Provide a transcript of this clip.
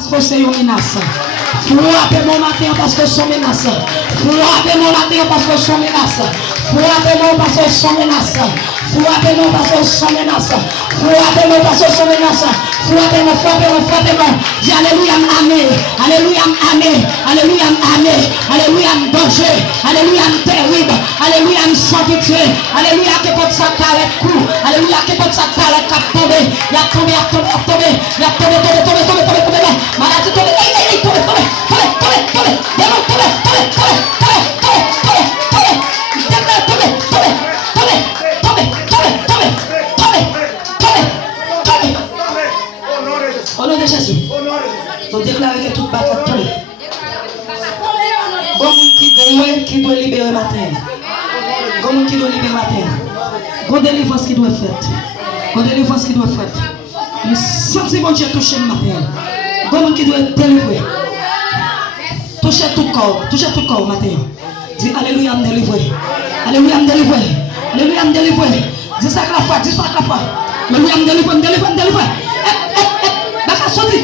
Parce que c'est une menace. Frappez mon matin parce que c'est une menace. Frappez mon matin parce que c'est une menace. Frappez-moi parce que c'est une menace. Frappez-moi parce que c'est une menace. Frappez-moi parce que c'est une menace. Frappez-moi, frappez-moi, frappez-moi. Dis Alléluia, amen. Alléluia, amen. Alléluia, amen. Alléluia, danger. Alléluia, terrible. Alléluia, sans pitié. Alléluia, que votre sac arrête coup. Alléluia, que votre sac arrête cap tomber. Il a tombé, il a tombé, il a tombé. Il a tombé, tombé, tombé, tombé, tombé, tombé. Maladie tombé. Hey, tombé, tombé, tombé, tombé, tombé. Démon tombé, tombé, tombé, tombé, tombé, tombé, tombé. Démon tombé, tombé, tombé, tombé, tombé, tombé, tombé, tombé, tombé. Au nom de Jésus. Nous déclarons que toute bataille tombe. Bon qui doit libérer matin. Bon qui doit libérer matin. Bon délivrance qui doit être faite. Bon délivrance qui doit être faite. Nous sentons mon Dieu toucher le matin. Bon qui doit être délivré. Touchez tout corps matin. Dis Alléluia, me délivrer. Alléluia, me délivrer. Alléluia, me délivrer. Dis ça la foi, dis ça la foi. Alléluia, me délivrer, me délivrer, me délivrer. Baka sorti.